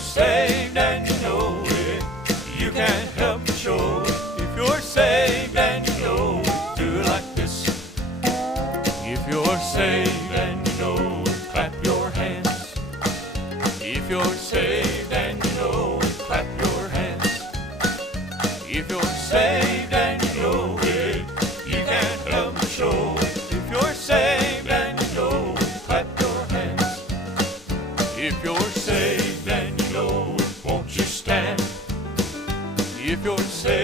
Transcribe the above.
saved and you know it, you can't help but show it. If you're saved and you know it, do it like this. If you're saved and you know it, clap your hands. If you're saved and you know it, clap your hands. If you're saved and you know it, you can't help but show it. If you're saved and you know it, clap your hands. If you're saved and you know it, won't you stand? If you're saved